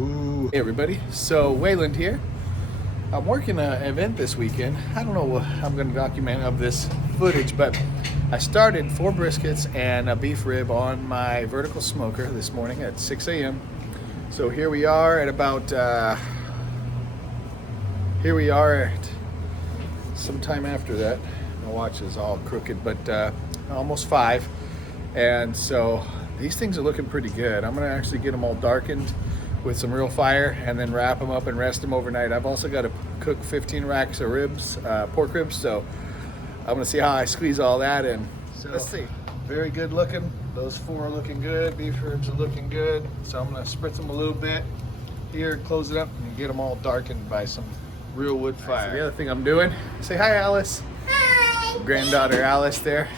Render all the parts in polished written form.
Hey everybody, so Wayland here. I'm working an event this weekend. I don't know what I'm going to document of this footage, but I started 4 briskets and a beef rib on my vertical smoker this morning at 6 a.m. So here we are at sometime after that. My watch is all crooked, but almost 5. And so these things are looking pretty good. I'm going to actually get them all darkened with some real fire and then wrap them up and rest them overnight. I've also got to cook 15 racks of ribs, pork ribs, so I'm gonna see how I squeeze all that in. So let's see. Very good looking. Those 4 are looking good. Beef ribs are looking good. So I'm gonna spritz them a little bit here, close it up, and get them all darkened by some real wood fire. Right, so the other thing I'm doing, say hi, Alice. Hi. Granddaughter Alice there,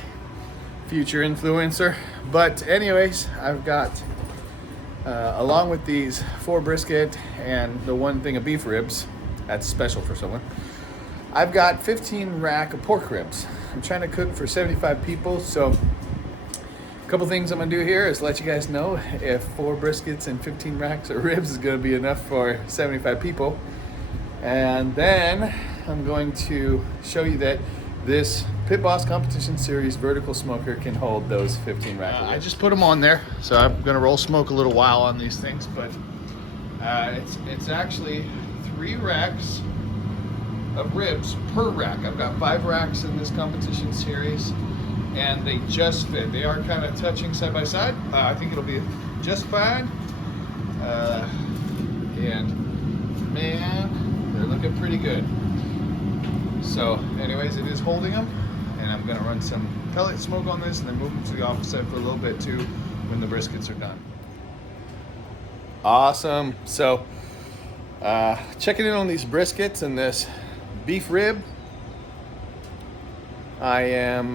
future influencer. But anyways, I've got along with these 4 brisket and the 1 thing of beef ribs, that's special for someone, I've got 15 rack of pork ribs. I'm trying to cook for 75 people, so a couple things I'm gonna do here is let you guys know if 4 briskets and 15 racks of ribs is gonna be enough for 75 people. And then I'm going to show you that this Pit Boss Competition Series vertical smoker can hold those 15 racks. I just put them on there, so I'm gonna roll smoke a little while on these things, but it's actually 3 racks of ribs per rack. I've got 5 racks in this competition series, and they just fit. They are kind of touching side by side. I think it'll be just fine. And man, they're looking pretty good. So anyways, it is holding them, and I'm gonna run some pellet smoke on this and then move them to the offset for a little bit too when the briskets are done. Awesome. So checking in on these briskets and this beef rib. I am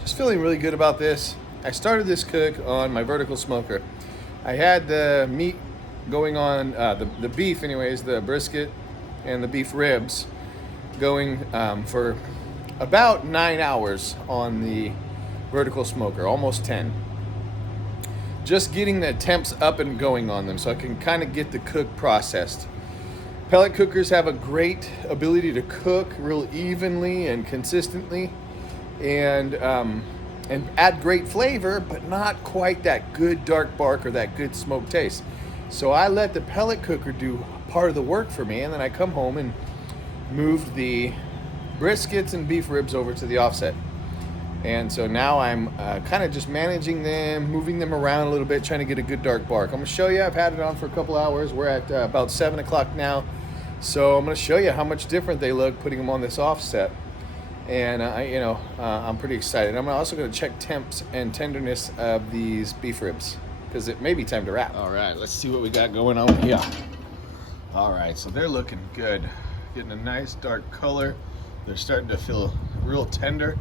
just feeling really good about this. I started this cook on my vertical smoker. I had the meat going on, the beef anyways, the brisket and the beef ribs going for about 9 hours on the vertical smoker, almost 10. Just getting the temps up and going on them so I can kind of get the cook processed. Pellet cookers have a great ability to cook real evenly and consistently and add great flavor, but not quite that good dark bark or that good smoke taste. So I let the pellet cooker do part of the work for me, and then I come home and moved the briskets and beef ribs over to the offset. And so now I'm kind of just managing them, moving them around a little bit, trying to get a good dark bark. I'm gonna show you, I've had it on for a couple hours. We're at about 7 o'clock now. So I'm gonna show you how much different they look putting them on this offset. And I'm pretty excited. I'm also gonna check temps and tenderness of these beef ribs because it may be time to wrap. All right, let's see what we got going on here. All right, so they're looking good. Getting a nice dark color. They're starting to feel real tender.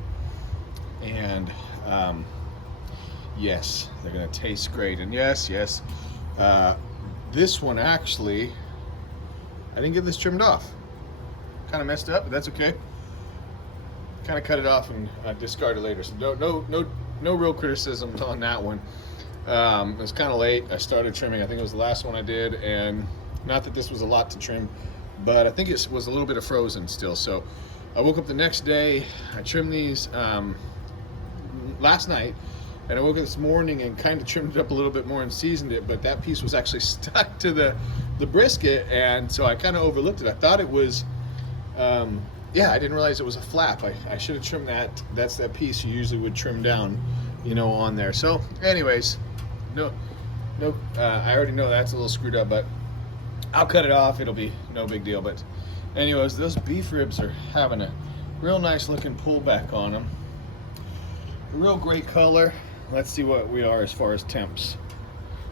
And yes, they're gonna taste great. And yes, this one actually, I didn't get this trimmed off. Kind of messed up, but that's okay. Kind of cut it off and discard it later. So no real criticisms on that one. It was kind of late. I started trimming. I think it was the last one I did, and not that this was a lot to trim, but I think it was a little bit of frozen still. So I woke up the next day. I trimmed these last night, and I woke up this morning and kind of trimmed it up a little bit more and seasoned it, but that piece was actually stuck to the brisket, and so I kind of overlooked it. I thought it was I didn't realize it was a flap. I should have trimmed that. That's that piece you usually would trim down, on there. So anyways, no I already know that's a little screwed up, but I'll cut it off. It'll be no big deal. But anyways, those beef ribs are having a real nice looking pullback on them. Real great color. Let's see what we are as far as temps.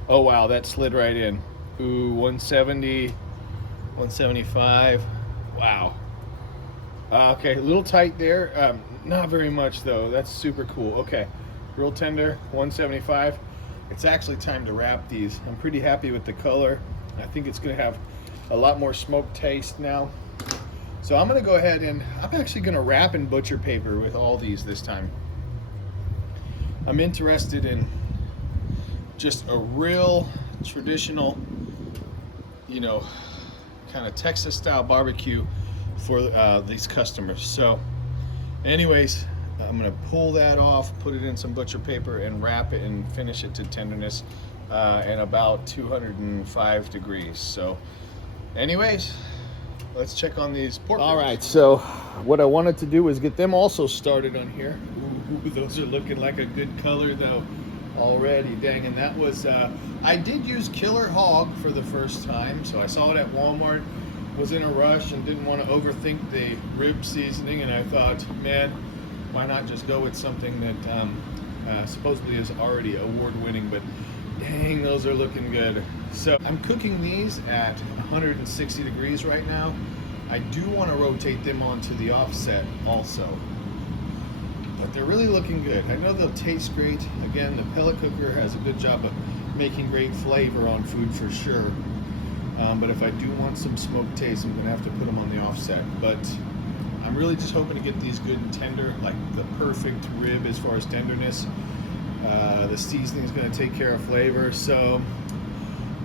Oh wow, that slid right in. Ooh, 170, 175. Wow. Okay, a little tight there. Not very much though. That's super cool. Okay, real tender, 175. It's actually time to wrap these. I'm pretty happy with the color. I think it's gonna have a lot more smoke taste now. So I'm gonna go ahead and I'm actually gonna wrap in butcher paper with all these this time. I'm interested in just a real traditional, you know, kind of Texas style barbecue for these customers. So anyways, I'm gonna pull that off, put it in some butcher paper and wrap it and finish it to tenderness in about 205 degrees. So anyways, let's check on these pork ribs. All right, so what I wanted to do was get them also started on here. Ooh, those are looking like a good color though already. Dang, and that was, I did use Killer Hog for the first time. So I saw it at Walmart, was in a rush and didn't want to overthink the rib seasoning. And I thought, man, why not just go with something that supposedly is already award-winning, but dang, those are looking good. So I'm cooking these at 160 degrees right now. I do want to rotate them onto the offset also, but they're really looking good. I know they'll taste great. Again, the pellet cooker has a good job of making great flavor on food for sure. But if I do want some smoked taste, I'm gonna have to put them on the offset. But I'm really just hoping to get these good and tender, like the perfect rib as far as tenderness. The seasoning is going to take care of flavor. So,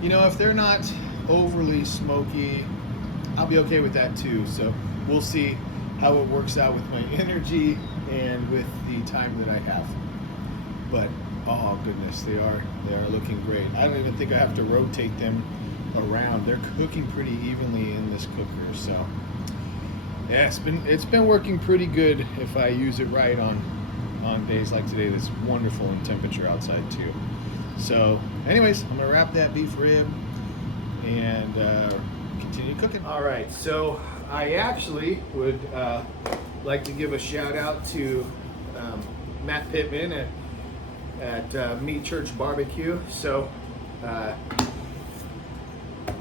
you know, if they're not overly smoky, I'll be okay with that too. So we'll see how it works out with my energy and with the time that I have. But oh goodness, they are looking great. I don't even think I have to rotate them around. They're cooking pretty evenly in this cooker. So yeah, it's been working pretty good if I use it right on days like today. That's wonderful in temperature outside too. So anyways, I'm gonna wrap that beef rib and continue cooking. All right, so I actually would like to give a shout out to Matt Pittman at Meat Church Barbecue. So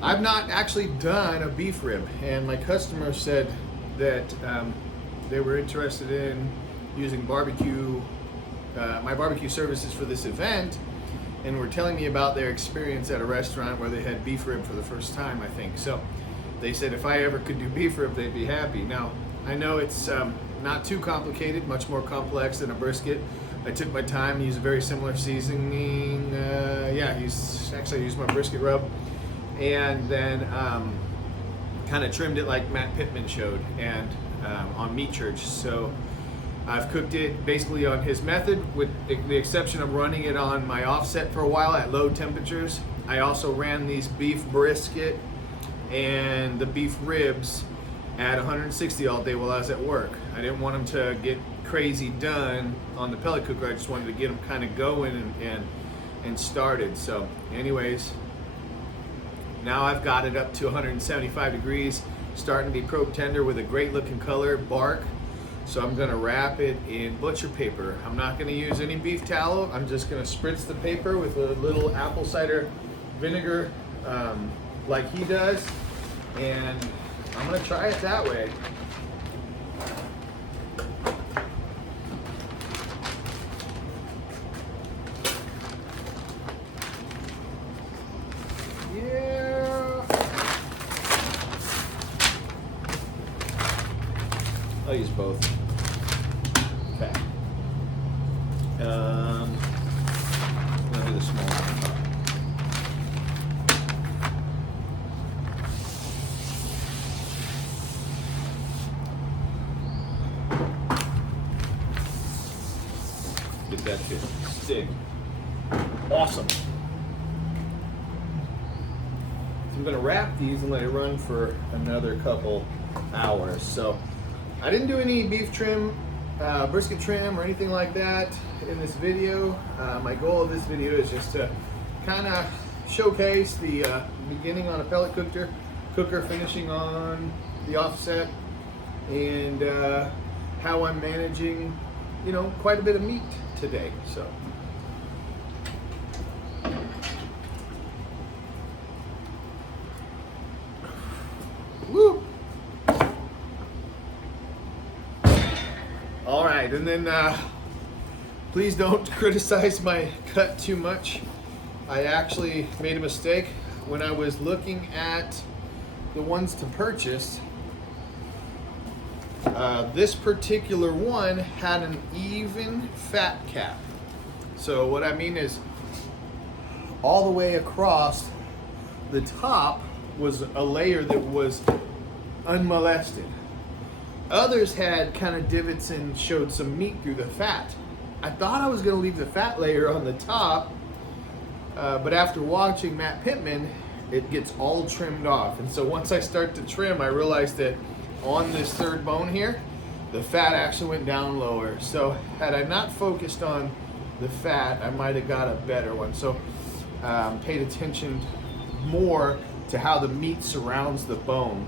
I've not actually done a beef rib, and my customer said that they were interested in using barbecue, my barbecue services for this event, and were telling me about their experience at a restaurant where they had beef rib for the first time, I think. So they said if I ever could do beef rib, they'd be happy. Now, I know it's not too complicated, much more complex than a brisket. I took my time, used a very similar seasoning. Yeah, I used my brisket rub, and then kind of trimmed it like Matt Pittman showed, and on Meat Church. So I've cooked it basically on his method, with the exception of running it on my offset for a while at low temperatures. I also ran these beef brisket and the beef ribs at 160 all day while I was at work. I didn't want them to get crazy done on the pellet cooker. I just wanted to get them kind of going and started. So anyways, now I've got it up to 175 degrees, starting to be probe tender with a great looking color, bark. So I'm gonna wrap it in butcher paper. I'm not gonna use any beef tallow. I'm just gonna spritz the paper with a little apple cider vinegar like he does. And I'm gonna try it that way. Yeah. I'll use both. Okay. I'm gonna do the small one. Get that to stick. Awesome. So I'm gonna wrap these and let it run for another couple hours. So I didn't do any beef trim, brisket trim or anything like that in this video. My goal of this video is just to kind of showcase the beginning on a pellet cooker, finishing on the offset, and how I'm managing, you know, quite a bit of meat today. So woo. All right, and then please don't criticize my cut too much. I actually made a mistake when I was looking at the ones to purchase. This particular one had an even fat cap. So what I mean is, all the way across the top was a layer that was unmolested. Others had kind of divots and showed some meat through the fat. I thought I was going to leave the fat layer on the top, but after watching Matt Pittman, it gets all trimmed off. And so once I start to trim, I realized that on this third bone here, the fat actually went down lower. So had I not focused on the fat, I might have got a better one. So paid attention more to how the meat surrounds the bone.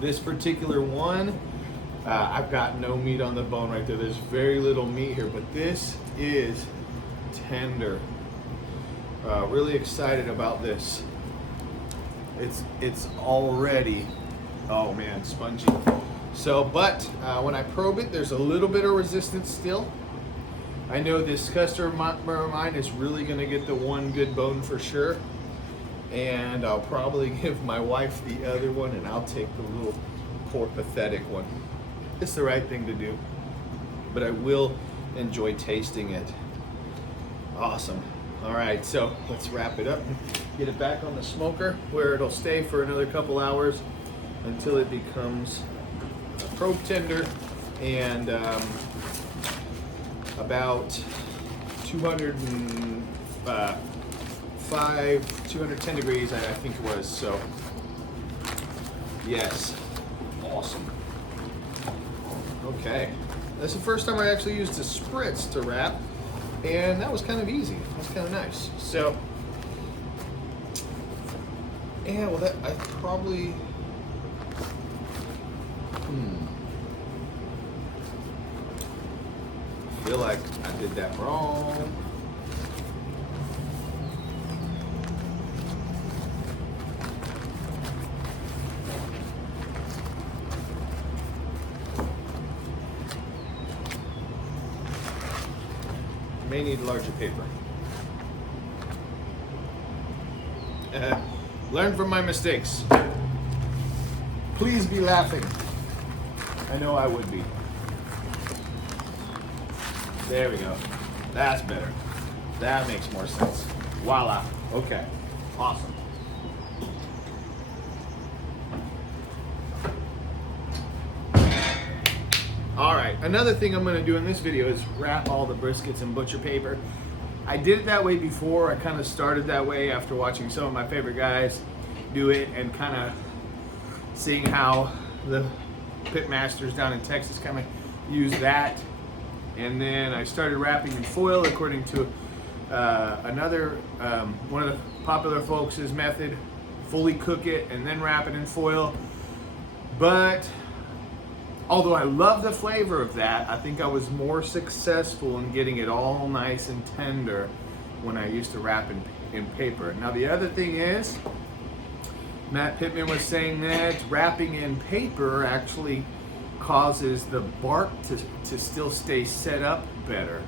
This particular one, I've got no meat on the bone right there. There's very little meat here, but this is tender. Really excited about this. It's already, oh man, spongy. So, but when I probe it, there's a little bit of resistance still. I know this customer of mine is really gonna get the one good bone for sure. And I'll probably give my wife the other one, and I'll take the little poor pathetic one. It's the right thing to do, but I will enjoy tasting it. Awesome. All right, so let's wrap it up and get it back on the smoker where it'll stay for another couple hours until it becomes probe tender and about 210 degrees, I think it was. So yes, awesome. Okay, that's the first time I actually used a spritz to wrap, and that was kind of easy. That was kind of nice. So yeah, well, that I probably feel like I did that wrong. May need larger paper. Learn from my mistakes. Please be laughing. I know I would be. There we go. That's better. That makes more sense. Voila. Okay. Awesome. All right, another thing I'm gonna do in this video is wrap all the briskets in butcher paper. I did it that way before. I kind of started that way after watching some of my favorite guys do it and kind of seeing how the pit masters down in Texas kind of use that. And then I started wrapping in foil according to another, one of the popular folks' method, fully cook it and then wrap it in foil. But although I love the flavor of that, I think I was more successful in getting it all nice and tender when I used to wrap in paper. Now the other thing is, Matt Pittman was saying that wrapping in paper actually causes the bark to still stay set up better,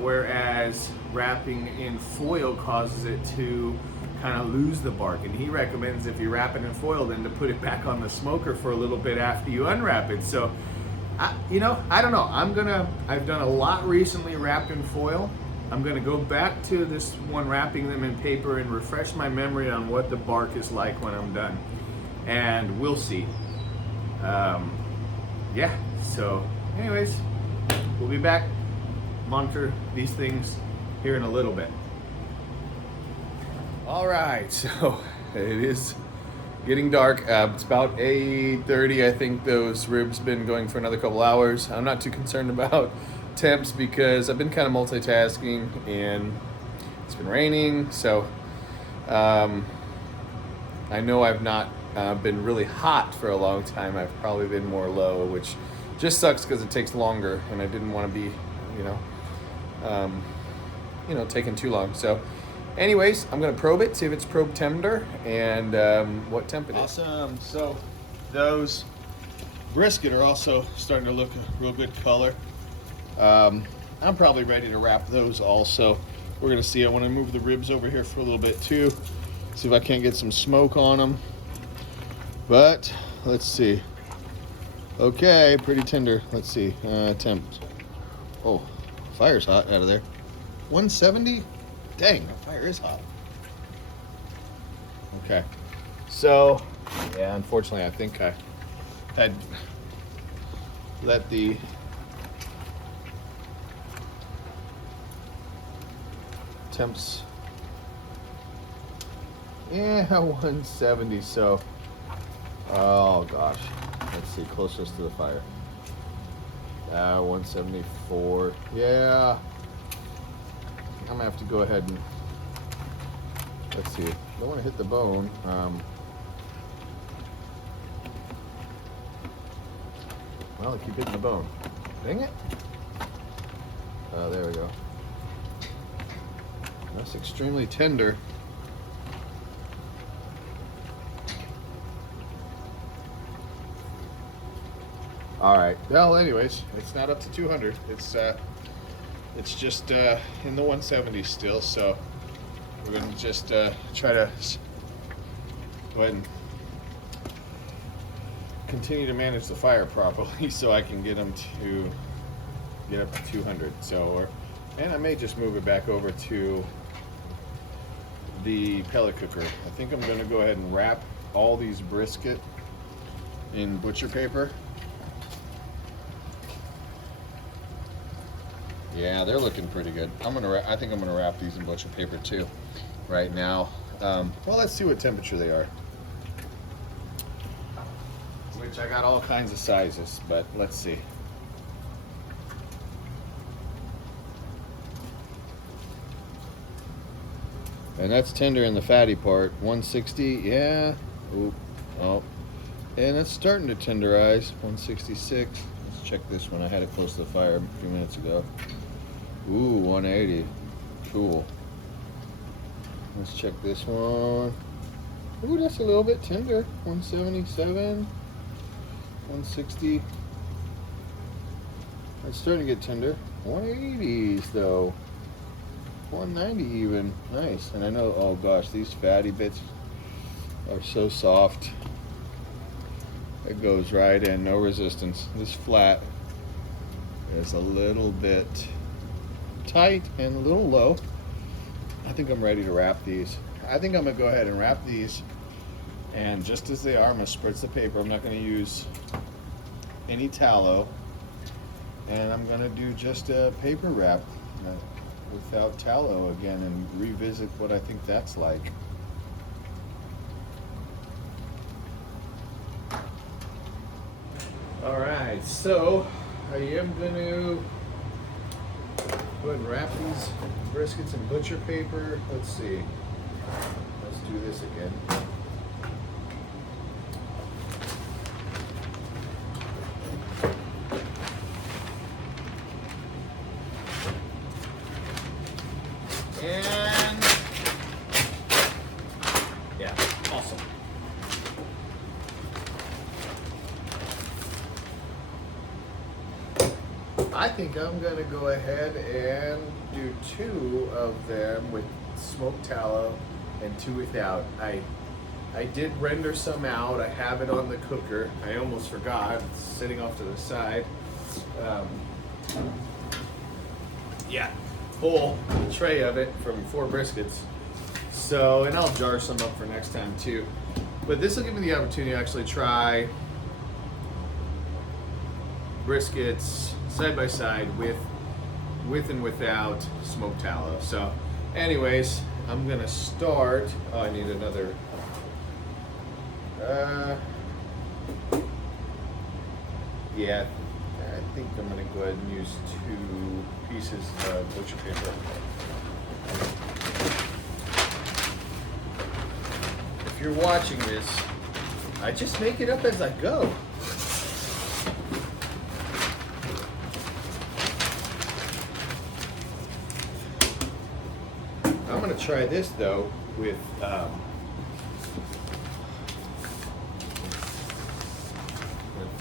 whereas wrapping in foil causes it to kind of lose the bark. And he recommends if you wrap it in foil, then to put it back on the smoker for a little bit after you unwrap it. So, I don't know. I've done a lot recently wrapped in foil. I'm gonna go back to this one wrapping them in paper and refresh my memory on what the bark is like when I'm done. And we'll see. Yeah, so anyways, we'll be back, monitor these things here in a little bit. All right, so it is getting dark. It's about 8:30. I think those ribs been going for another couple hours. I'm not too concerned about temps because I've been kind of multitasking and it's been raining. So I know I've not been really hot for a long time. I've probably been more low, which just sucks because it takes longer and I didn't want to be, taking too long. So anyways, I'm gonna probe it, see if it's probe tender and what temp it is. Awesome. So those brisket are also starting to look a real good color. I'm probably ready to wrap those also. We're gonna see. I want to move the ribs over here for a little bit too. See if I can't get some smoke on them. But let's see. Okay, pretty tender. Let's see. Temp. Oh, fire's hot out of there. 170. Dang, the fire is hot. Okay. So, yeah, unfortunately, I think I had let the temps, yeah, 170. So, oh gosh, let's see, closest to the fire. 174. Yeah, I'm gonna have to go ahead and let's see. Don't want to hit the bone. Well, I keep hitting the bone. Dang it. Oh, there we go. That's extremely tender. All right. Well, anyways, it's not up to 200. It's just in the 170s still. So we're gonna just try to go ahead and continue to manage the fire properly, so I can get them to get up to 200. So, and I may just move it back over to the pellet cooker. I think I'm going to go ahead and wrap all these brisket in butcher paper. Yeah, they're looking pretty good. I think I'm gonna wrap these in butcher paper too, right now. Well, let's see what temperature they are. Which I got all kinds of sizes, but let's see. And that's tender in the fatty part. 160, yeah. Ooh, oh. And it's starting to tenderize. 166. Let's check this one. I had it close to the fire a few minutes ago. Ooh, 180. Cool. Let's check this one. Ooh, that's a little bit tender. 177. 160. It's starting to get tender. 180s though. 190 even. Nice. And I know, oh gosh, these fatty bits are so soft. It goes right in, no resistance. This flat is a little bit tight and a little low. I think I'm ready to wrap these. I think I'm gonna go ahead and wrap these, and just as they are, I'm gonna spritz the paper. I'm not gonna use any tallow, and I'm gonna do just a paper wrap without tallow again, and revisit what I think that's like. All right, so I am gonna go ahead and wrap these briskets in butcher paper. Let's see. Let's do this again. And yeah, awesome. I think I'm gonna go ahead and do 2 of them with smoked tallow and 2 without. I did render some out. I have it on the cooker. I almost forgot. It's sitting off to the side. Yeah, full tray of it from 4 briskets. So, and I'll jar some up for next time too. But this will give me the opportunity to actually try briskets side by side with and without smoked tallow. So anyways, I'm gonna start. Oh, I need another yeah, I think I'm gonna go ahead and use 2 pieces of butcher paper. If you're watching this, I just make it up as I go. I'm gonna try this though with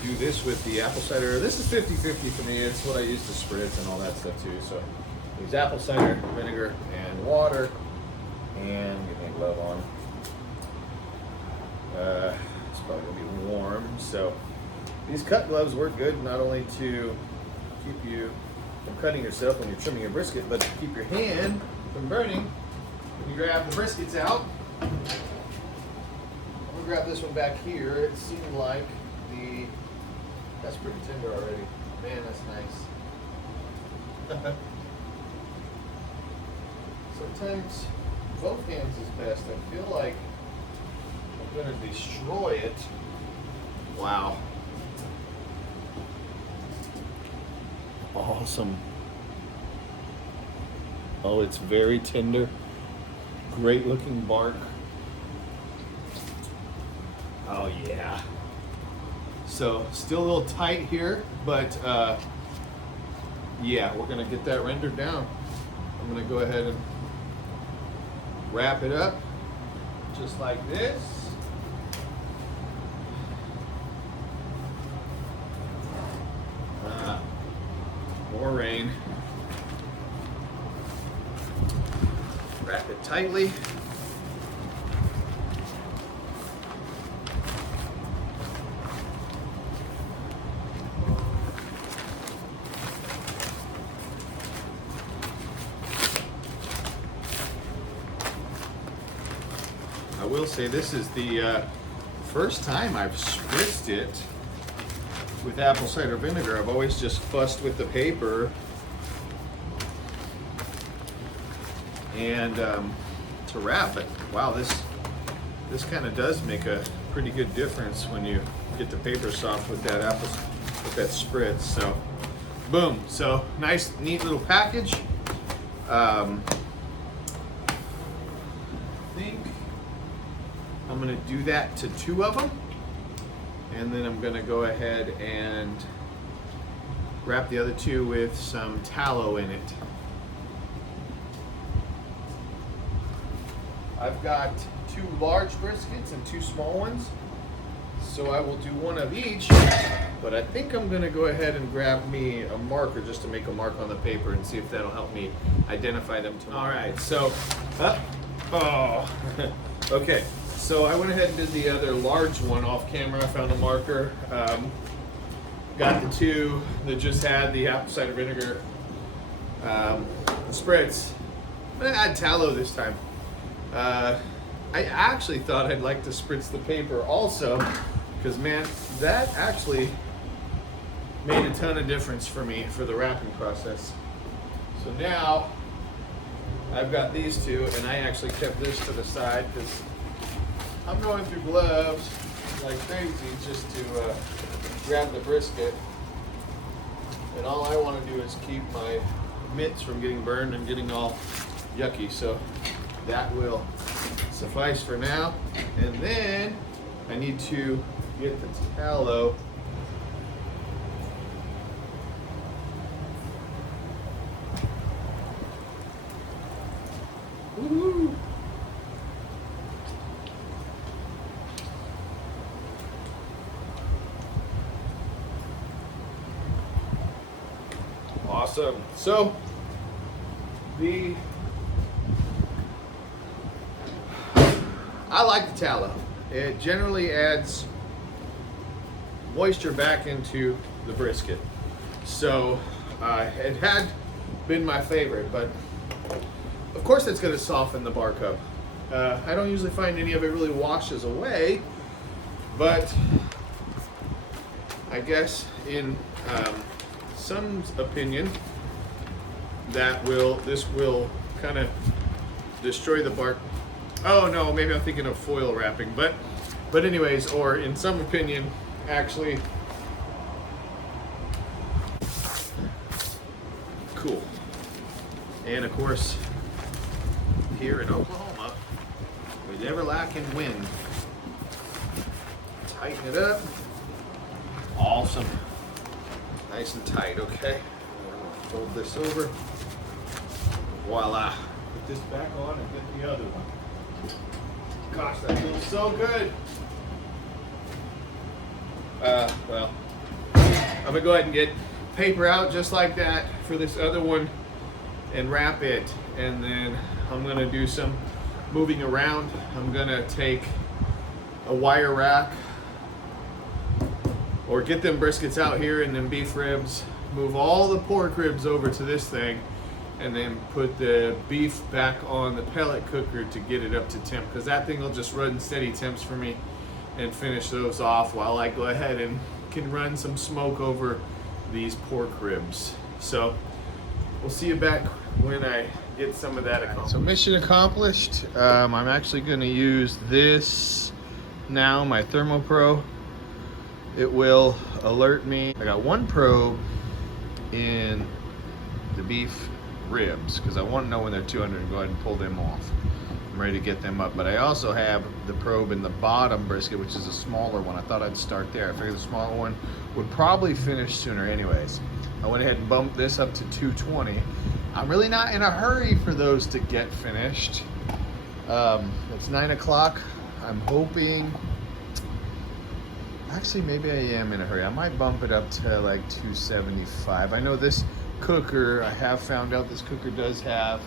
do this with the apple cider. This is 50-50 for me. It's what I use to spritz and all that stuff too. So use apple cider, vinegar, and water, and get my glove on. It's probably gonna be warm. So these cut gloves work good not only to keep you from cutting yourself when you're trimming your brisket, but to keep your hand from burning you grab the briskets out. I'm gonna grab this one back here. It seemed like that's pretty tender already. Man, that's nice. Sometimes both hands is best. I feel like I'm gonna destroy it. Wow. Awesome. Oh, it's very tender. Great looking bark. Oh yeah. So still a little tight here, but yeah, we're gonna get that rendered down. I'm gonna go ahead and wrap it up just like this. More rain. Wrap it tightly. I will say this is the first time I've spritzed it with apple cider vinegar. I've always just fussed with the paper and to wrap it. Wow, this kind of does make a pretty good difference when you get the paper soft with that spritz. So, boom. So nice, neat little package. I think I'm gonna do that to 2 of them. And then I'm gonna go ahead and wrap the other 2 with some tallow in it. I've got 2 large briskets and 2 small ones, so I will do 1 of each, but I think I'm gonna go ahead and grab me a marker just to make a mark on the paper and see if that'll help me identify them tomorrow. All right, so, okay. So I went ahead and did the other large one off camera. I found a marker. Got the 2 that just had the apple cider vinegar spritz. I'm gonna add tallow this time. I actually thought I'd like to spritz the paper also, because man, that actually made a ton of difference for me for the wrapping process. So now I've got these 2, and I actually kept this to the side because I'm going through gloves like crazy just to grab the brisket, and all I want to do is keep my mitts from getting burned and getting all yucky, so that will suffice for now. And then I need to get the tallow . Woo-hoo. Awesome. So I like the tallow. It generally adds moisture back into the brisket. So it had been my favorite, but of course it's going to soften the bark up. I don't usually find any of it really washes away, but I guess in some opinion this will kind of destroy the bark. Oh no, maybe I'm thinking of foil wrapping, but anyways, or in some opinion, actually cool. And of course, here in Oklahoma, we never lack in wind. Tighten it up. Awesome. Nice and tight, okay? Fold this over. Voila. Put this back on and get the other one. Gosh, that feels so good. Well, I'm gonna go ahead and get paper out just like that for this other one and wrap it. And then I'm gonna do some moving around. I'm gonna take a wire rack or get them briskets out here and then beef ribs, move all the pork ribs over to this thing, and then put the beef back on the pellet cooker to get it up to temp, because that thing will just run steady temps for me and finish those off while I go ahead and can run some smoke over these pork ribs. So we'll see you back when I get some of that accomplished. So mission accomplished. I'm actually going to use this now, my ThermoPro. It will alert me. I got one probe in the beef ribs because I want to know when they're 200 and go ahead and pull them off. I'm ready to get them up, but I also have the probe in the bottom brisket, which is a smaller one. I thought I'd start there. I figured the smaller one would probably finish sooner anyways. I went ahead and bumped this up to 220. I'm really not in a hurry for those to get finished. It's 9 o'clock. I'm hoping, actually maybe I am in a hurry. I might bump it up to like 275. I know this cooker, I have found out this cooker does have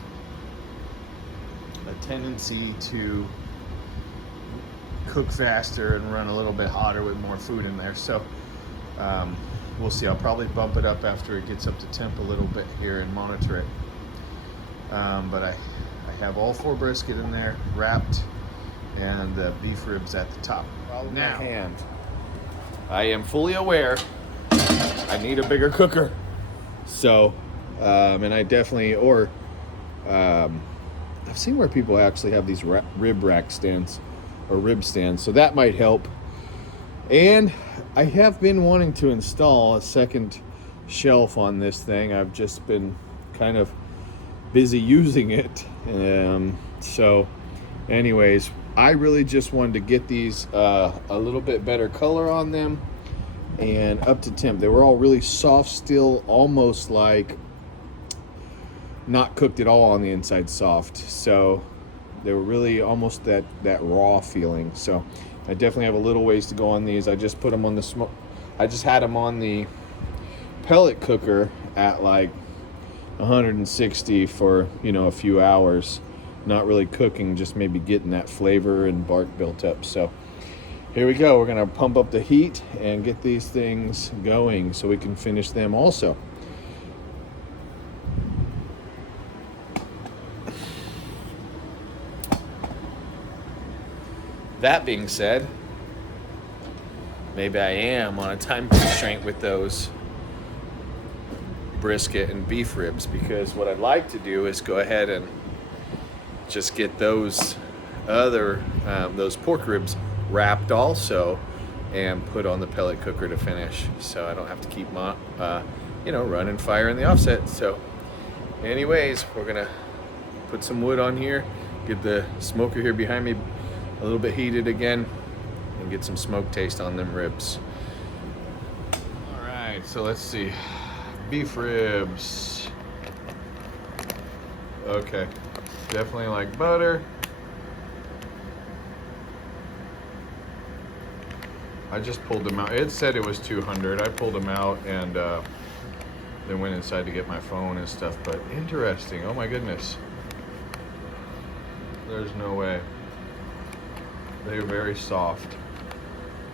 a tendency to cook faster and run a little bit hotter with more food in there. So we'll see. I'll probably bump it up after it gets up to temp a little bit here and monitor it. But I have all 4 brisket in there wrapped and the beef ribs at the top. Now, I am fully aware I need a bigger cooker. So, and I definitely, I've seen where people actually have these rib rack stands or rib stands, so that might help. And I have been wanting to install a second shelf on this thing. I've just been kind of busy using it. So anyways, I really just wanted to get these a little bit better color on them and up to temp. They were all really soft still, almost like not cooked at all on the inside, soft. So they were really almost that raw feeling. So I definitely have a little ways to go on these. I just put them on the smoke. I just had them on the pellet cooker at like 160 for, a few hours, not really cooking, just maybe getting that flavor and bark built up. So here we go. We're gonna pump up the heat and get these things going so we can finish them also. That being said, maybe I am on a time constraint with those brisket and beef ribs, because what I'd like to do is go ahead and just get those those pork ribs wrapped also and put on the pellet cooker to finish, so I don't have to keep my running fire in the offset. So anyways, we're gonna put some wood on here, get the smoker here behind me a little bit heated again, and get some smoke taste on them ribs. All right, so let's see. Beef ribs. Okay, definitely like butter. I just pulled them out. It said it was 200. I pulled them out and then went inside to get my phone and stuff. But interesting. Oh my goodness. There's no way. They're very soft.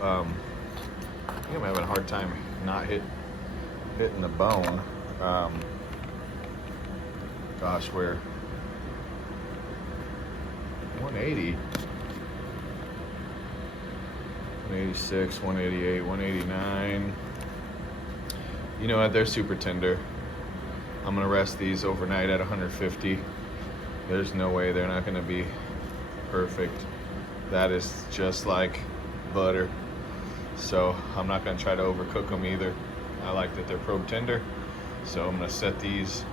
I think I'm having a hard time not hitting the bone. Gosh, where 180, 186, 188, 189. You know what? They're super tender. I'm gonna rest these overnight at 150. There's no way they're not gonna be perfect. That is just like butter. So I'm not gonna try to overcook them either. I like that they're probe tender. So I'm gonna set these,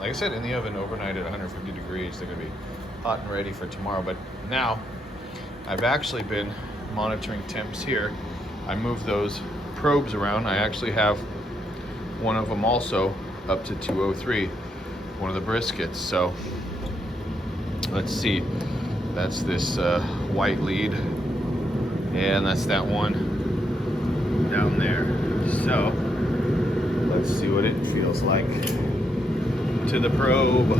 like I said, in the oven overnight at 150 degrees. They're gonna be hot and ready for tomorrow. But now I've actually been monitoring temps here. I moved those probes around. I actually have one of them also up to 203, one of the briskets. So let's see. That's this white lead, and that's that one down there. So let's see what it feels like to the probe.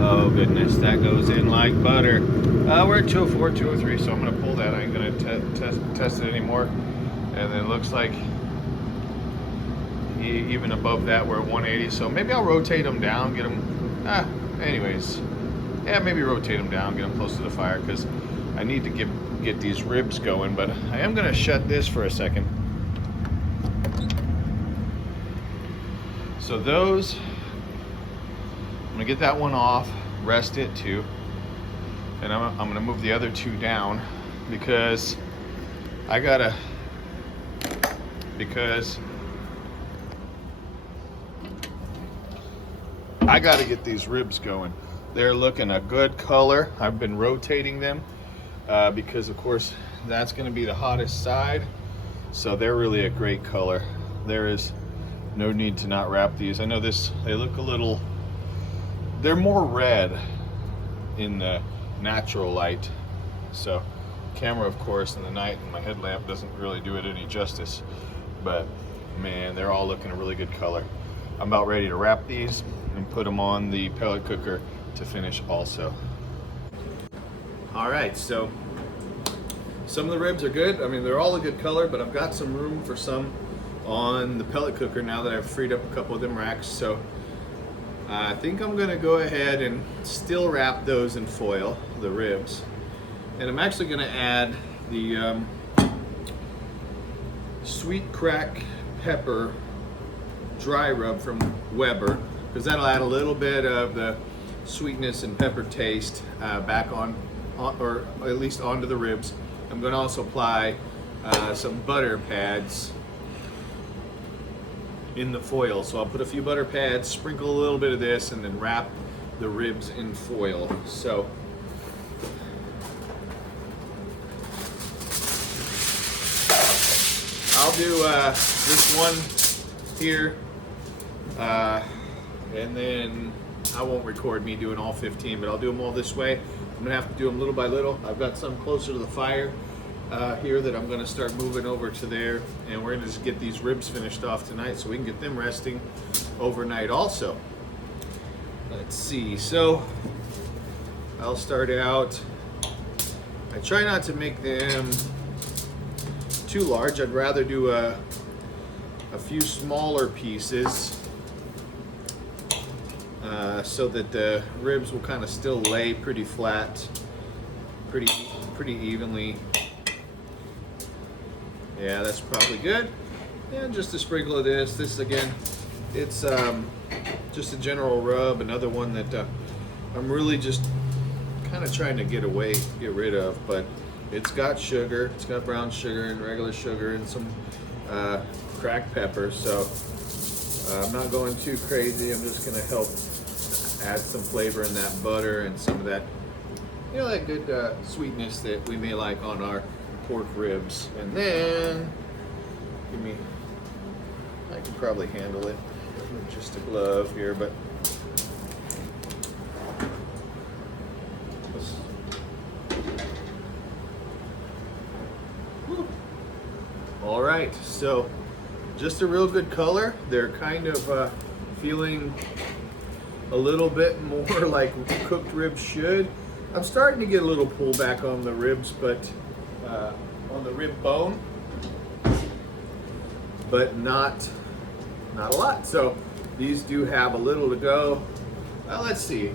Oh goodness, that goes in like butter. We're at 204, 203, so I'm gonna pull that. I ain't gonna test it anymore. And then it looks like he even above that, we're at 180. So maybe I'll rotate them down, get them, anyways. Yeah, maybe rotate them down, get them close to the fire, because I need to get these ribs going. But I am gonna shut this for a second. So those, I'm gonna get that one off, rest it too. And I'm gonna move the other two down because I gotta get these ribs going. They're looking a good color. I've been rotating them because of course that's gonna be the hottest side. So they're really a great color. There is no need to not wrap these. I know they look a little, they're more red in the natural light. So camera, of course, in the night, and my headlamp doesn't really do it any justice. But man, they're all looking a really good color. I'm about ready to wrap these and put them on the pellet cooker to finish also. All right, so some of the ribs are good. I mean, they're all a good color, but I've got some room for some on the pellet cooker now that I've freed up a couple of them racks. So I think I'm gonna go ahead and still wrap those in foil, the ribs. And I'm actually gonna add the sweet crack pepper dry rub from Weber, because that'll add a little bit of the sweetness and pepper taste back on, or at least onto the ribs. I'm gonna also apply some butter pads in the foil. So I'll put a few butter pads, sprinkle a little bit of this, and then wrap the ribs in foil. So I'll do this one here, and then I won't record me doing all 15, but I'll do them all this way. I'm gonna have to do them little by little. I've got some closer to the fire here that I'm gonna start moving over to there, and we're gonna just get these ribs finished off tonight so we can get them resting overnight also. Let's see, so I'll start out, I try not to make them too large. I'd rather do a few smaller pieces so that the ribs will kind of still lay pretty flat, pretty evenly. Yeah, that's probably good. And just a sprinkle of this. This again, it's just a general rub. Another one that I'm really just kind of trying to get rid of, but it's got sugar. It's got brown sugar and regular sugar and some cracked pepper. So I'm not going too crazy. I'm just gonna help add some flavor in that butter and some of that, you know, that good sweetness that we may like on our pork ribs. And then, I can probably handle it with just a glove here, but all right, so just a real good color. They're kind of feeling a little bit more like cooked ribs should. I'm starting to get a little pullback on the ribs, but on the rib bone, but not a lot. So these do have a little to go. Let's see,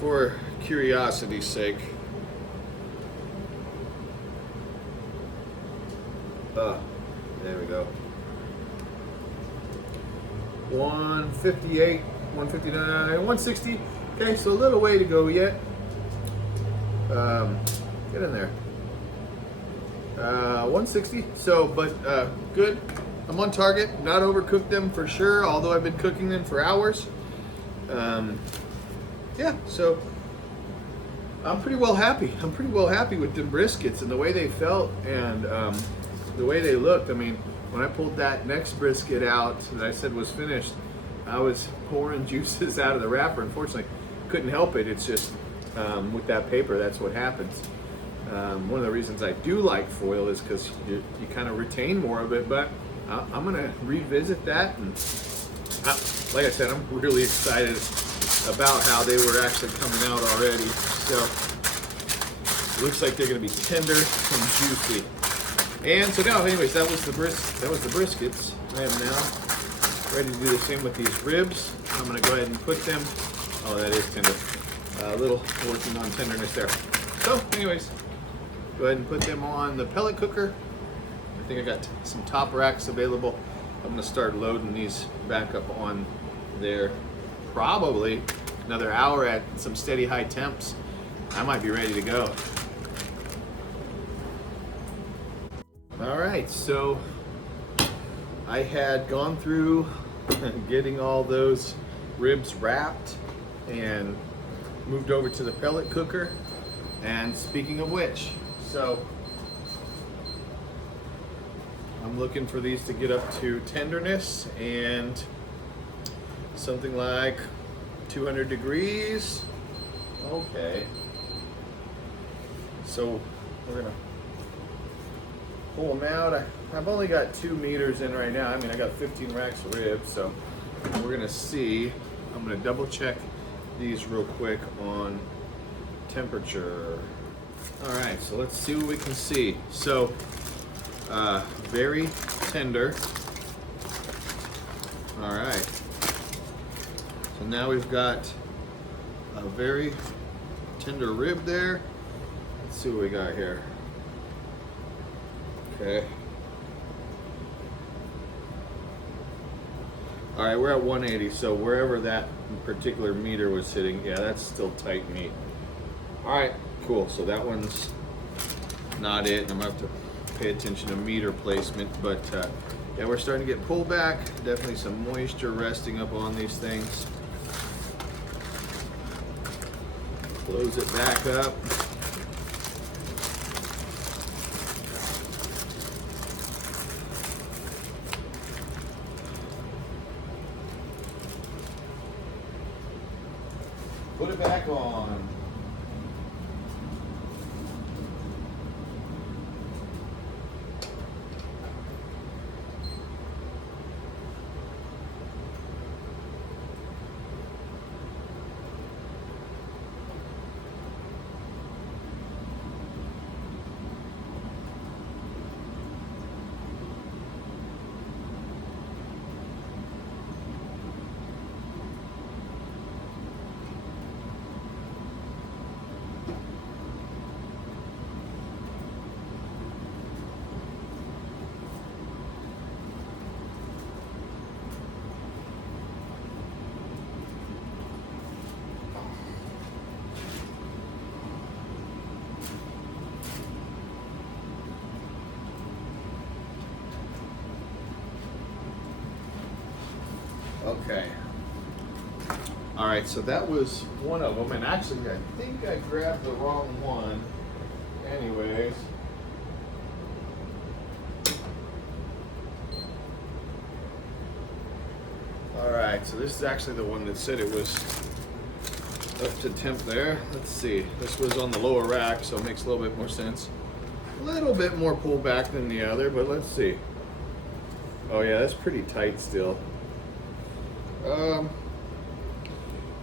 for curiosity's sake. There we go. 158, 159, 160. Okay, so a little way to go yet. Get in there. 160. So, but good. I'm on target. Not overcooked them for sure, although I've been cooking them for hours. Yeah, so I'm pretty well happy. I'm pretty well happy with the briskets and the way they felt and the way they looked. I mean, when I pulled that next brisket out that I said was finished, I was pouring juices out of the wrapper. Unfortunately, couldn't help it. It's just with that paper, that's what happens. One of the reasons I do like foil is because you kind of retain more of it, but I'm gonna revisit that. And like I said, I'm really excited about how they were actually coming out already. So it looks like they're gonna be tender and juicy. And so now, anyways, that was the briskets. I am now Ready to do the same with these ribs. I'm gonna go ahead and put them, oh, that is tender. A little working on tenderness there. So anyways, go ahead and put them on the pellet cooker. I think I got some top racks available. I'm gonna start loading these back up on there. Probably another hour at some steady high temps. I might be ready to go. All right, so I had gone through getting all those ribs wrapped and moved over to the pellet cooker. And speaking of which, so I'm looking for these to get up to tenderness and something like 200 degrees. Okay. So we're gonna pull them out. I've only got 2 meters in right now. I mean, I got 15 racks of ribs, so we're gonna see. I'm gonna double check these real quick on temperature. All right, so let's see what we can see. So, very tender. All right. So now we've got a very tender rib there. Let's see what we got here. Okay. All right, we're at 180, so wherever that particular meter was sitting, yeah, that's still tight meat. All right, cool. So that one's not it. I'm gonna have to pay attention to meter placement, but yeah, we're starting to get pullback. Definitely some moisture resting up on these things. Close it back up. Put it back on. Okay. All right, so that was one of them, and actually I think I grabbed the wrong one. Anyways. All right, so this is actually the one that said it was up to temp there. Let's see, this was on the lower rack, so it makes a little bit more sense. A little bit more pullback than the other, but let's see. Oh yeah, that's pretty tight still.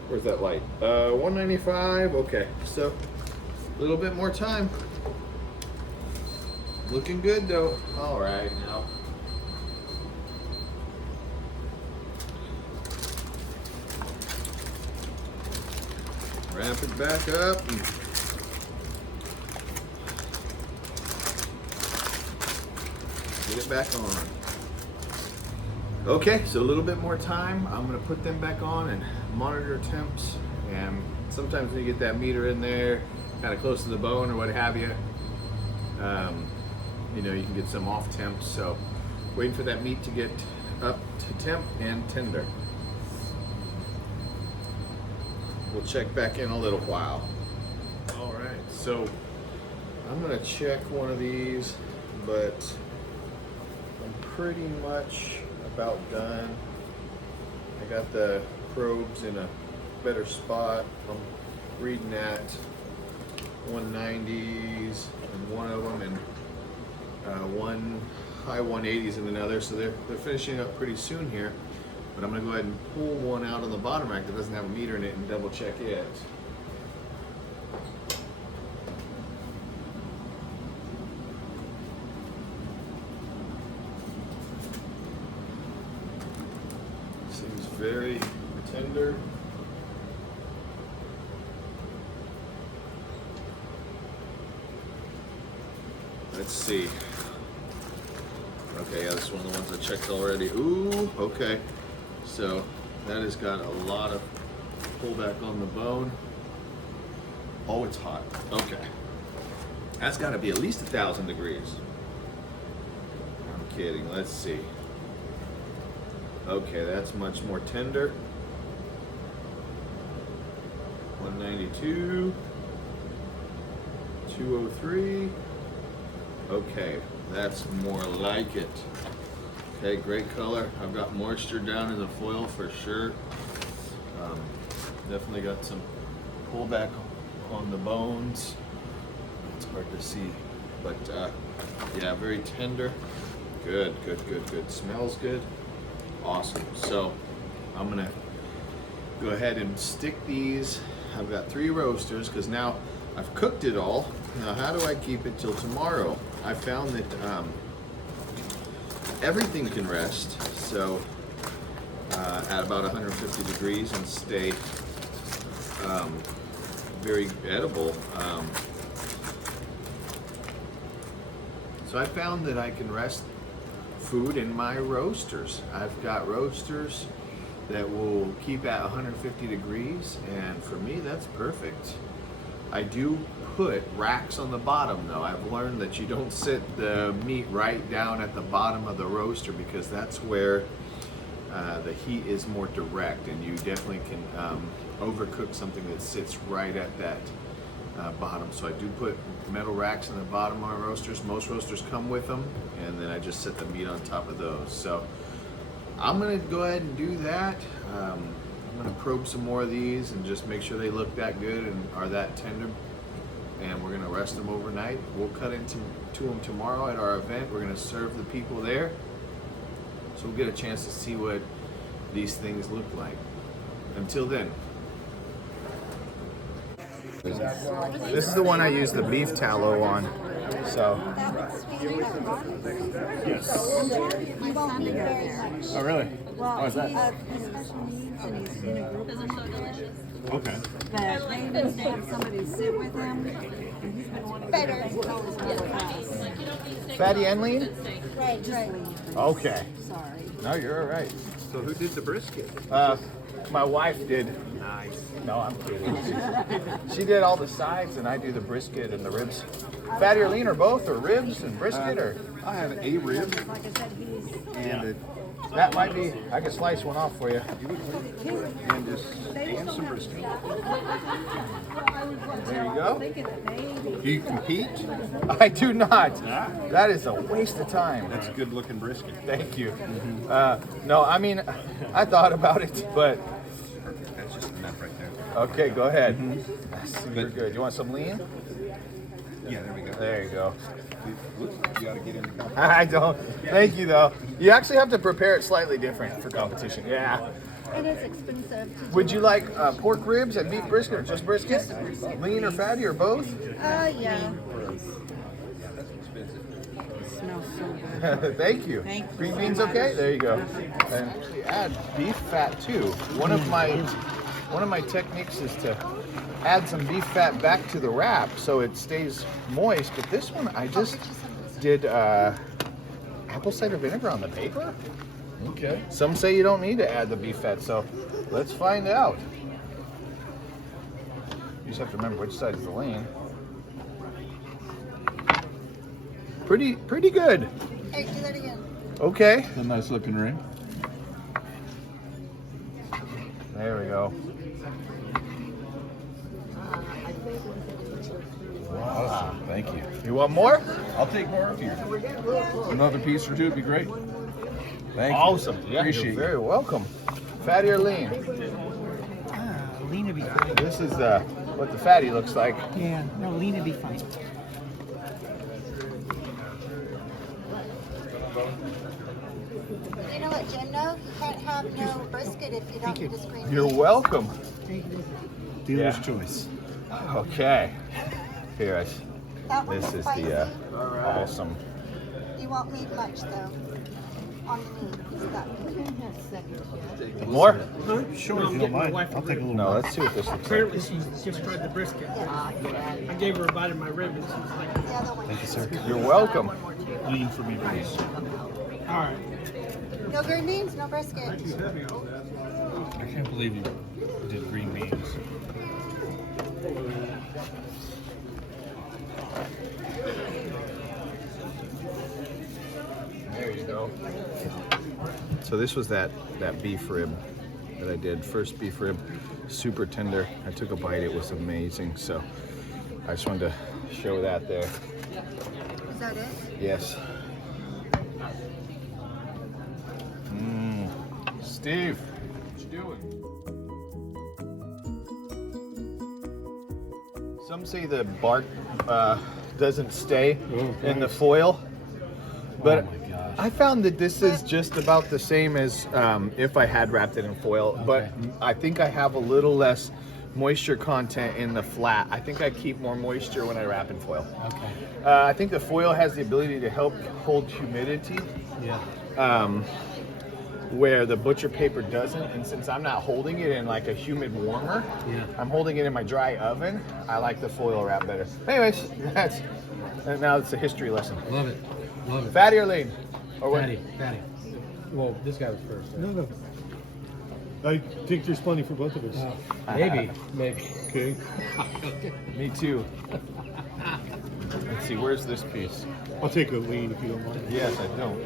Where's that light? 195, okay, so a little bit more time. Looking good though. All right, now. Wrap it back up. And get it back on. Okay, so a little bit more time. I'm gonna put them back on and monitor temps. And sometimes when you get that meter in there, kind of close to the bone or what have you, you know, you can get some off temps. So waiting for that meat to get up to temp and tender. We'll check back in a little while. All right, so I'm gonna check one of these, but I'm pretty much about done. I got the probes in a better spot. I'm reading at 190s in one of them and one high 180s in another. So they're finishing up pretty soon here. But I'm gonna go ahead and pull one out on the bottom rack that doesn't have a meter in it and double check it. very tender. Let's see. Okay, yeah, this is one of the ones I checked already. Ooh, okay. So that has got a lot of pullback on the bone. Oh, it's hot. Okay. That's got to be at least 1,000 degrees. I'm kidding. Let's see. Okay, that's much more tender. 192. 203. Okay, that's more like it. Okay, great color. I've got moisture down in the foil for sure. Definitely got some pullback on the bones. It's hard to see, but yeah, very tender. Good, good, good, good. Smells good. Awesome. So I'm gonna go ahead and stick these. I've got 3 roasters because now I've cooked it all. Now how do I keep it till tomorrow? I found that everything can rest, so at about 150 degrees and stay very edible. So I found that I can rest food in my roasters. I've got roasters that will keep at 150 degrees, and for me that's perfect. I do put racks on the bottom though. I've learned that you don't sit the meat right down at the bottom of the roaster because that's where the heat is more direct, and you definitely can overcook something that sits right at that bottom. So I do put metal racks in the bottom of my roasters. Most roasters come with them, and then I just set the meat on top of those. So I'm gonna go ahead and do that. I'm gonna probe some more of these and just make sure they look that good and are that tender. And we're gonna rest them overnight. We'll cut into them tomorrow at our event. We're gonna serve the people there, so we'll get a chance to see what these things look like. Until then. This is the one I use the beef tallow on. So. Oh really? Oh, is that? He's special needs and he's in a group. Okay. But they need to have somebody sit with him, and he's been wanting to get things going really fast. Fatty and lean? Right, right. Okay. Sorry. No, you're all right. So who did the brisket? My wife did. Nice. No, I'm kidding. She did all the sides, and I do the brisket and the ribs. Fatty or lean or both, or ribs and brisket, or? I have a rib Like I said, he's and That might be, I could slice one off for you. and some brisket. There you go. thinking that maybe. Do you compete? I do not. That is a waste of time. That's a good looking brisket. Thank you. No, I mean, I thought about it, but Perfect. That's just enough right there. okay, go ahead. That's super good. You want some lean? Yeah, there we go. There you go. Looks like you got to get in the competition. I don't. Thank you, though. You actually have to prepare it slightly different for competition. Yeah. It is expensive to do. Would you like pork ribs and beef brisket, or just brisket? Lean or fatty, or both? Yeah. It smells so good. Thank you. Thank you Green so beans, much. okay? There you go. And actually add beef fat too. One of my techniques is to add some beef fat back to the wrap so it stays moist. But this one, I just did apple cider vinegar on the paper. Okay. Some say you don't need to add the beef fat, so let's find out. You just have to remember which side is the lean. Pretty good. Hey, do that again. Okay. A nice looking ring. There we go. Awesome. Thank you. You want more? I'll take more if you. Another piece or two would be great. Thank you. Awesome. Yeah, Appreciate you're you. very welcome. Fatty or lean? Lean would be fine. This is what the fatty looks like. Yeah, no, lean would be fine. You know what Jen knows? You can't have no brisket if you don't eat a screen. You're welcome. Dealer's Yeah. choice. Okay. Here, That one's this is spicy. the awesome. You won't need much though on the meat. It's got meat. More? Sure, if you don't mind. I'll take a little No, more. let's see what this looks like. Apparently she's just tried the brisket. I gave her a bite of my rib and she's like, The other one. Thank you, sir. You're welcome. Lean for me, please. all right. No green beans, no brisket. I can't believe you did green beans. There you go. So this was that beef rib that I did. First beef rib, super tender. I took a bite, it was amazing. So I just wanted to show that there. Is that it? Yes. Steve, what you doing? Some say the bark doesn't stay in the foil, but Oh my gosh. I found that this is just about the same as if I had wrapped it in foil, but I think I have a little less moisture content in the flat. I think I keep more moisture when I wrap in foil. Okay. I think the foil has the ability to help hold humidity, Yeah. where the butcher paper doesn't. And since I'm not holding it in like a humid warmer, Yeah. I'm holding it in my dry oven, I like the foil wrap better. Anyways, now it's a history lesson. Love it. Love it. Fatty or lean? Or what? Fatty. Well, this guy was first. No, no. I think there's plenty for both of us. Maybe. Okay. Me too. Let's see, where's this piece? I'll take a lean if you don't mind. Yes, I don't.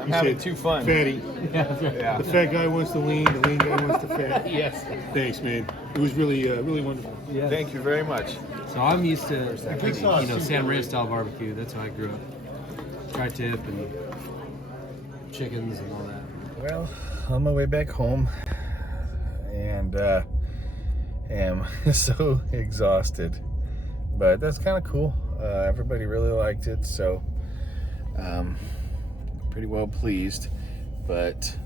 I'm You having said too fun. Fatty. Yeah. The fat guy wants the lean guy wants the fat. Yes. Thanks, man. It was really, really wonderful. Yeah. Thank you very much. So I'm used to, Big sauce. Santa Maria style barbecue. That's how I grew up. Tri-tip and chickens and all that. Well, on my way back home, and am so exhausted, but that's kind of cool. Everybody really liked it, so pretty well pleased. But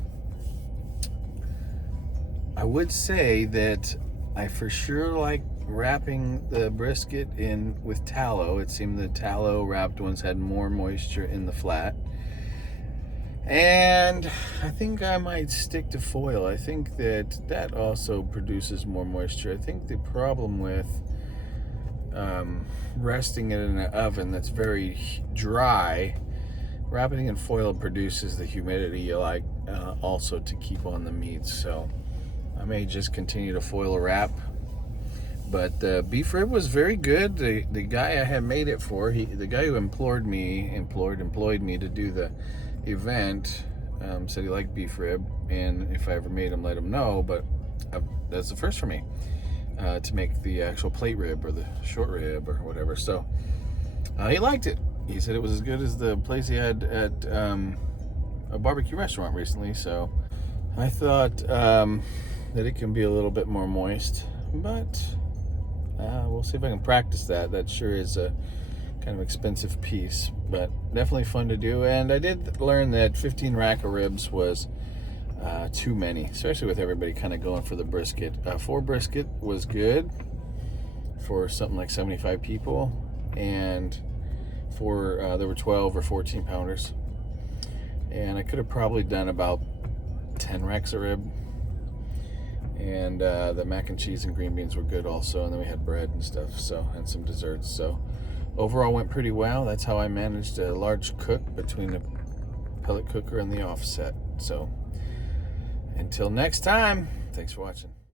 I would say that I for sure like wrapping the brisket in with tallow. It seemed the tallow wrapped ones had more moisture in the flat. And I think I might stick to foil. I think that also produces more moisture. I think the problem with resting it in an oven that's very dry, wrapping in foil produces the humidity you like also to keep on the meat. So I may just continue to foil wrap. But the beef rib was very good. The guy I had made it for, the guy who employed me to do the event, said he liked beef rib, and if I ever made him, let him know. But that's the first for me to make the actual plate rib or the short rib or whatever. So he liked it. He said it was as good as the place he had at a barbecue restaurant recently. So I thought that it can be a little bit more moist, but we'll see if I can practice that. That sure is a kind of expensive piece, but definitely fun to do. And I did learn that 15 rack of ribs was too many, especially with everybody kind of going for the brisket. 4 brisket was good for something like 75 people, and there were 12 or 14 pounders, and I could have probably done about 10 racks of rib. And the mac and cheese and green beans were good also, and then we had bread and stuff, so, and some desserts. So overall went pretty well. That's how I managed a large cook between the pellet cooker and the offset. So until next time, thanks for watching.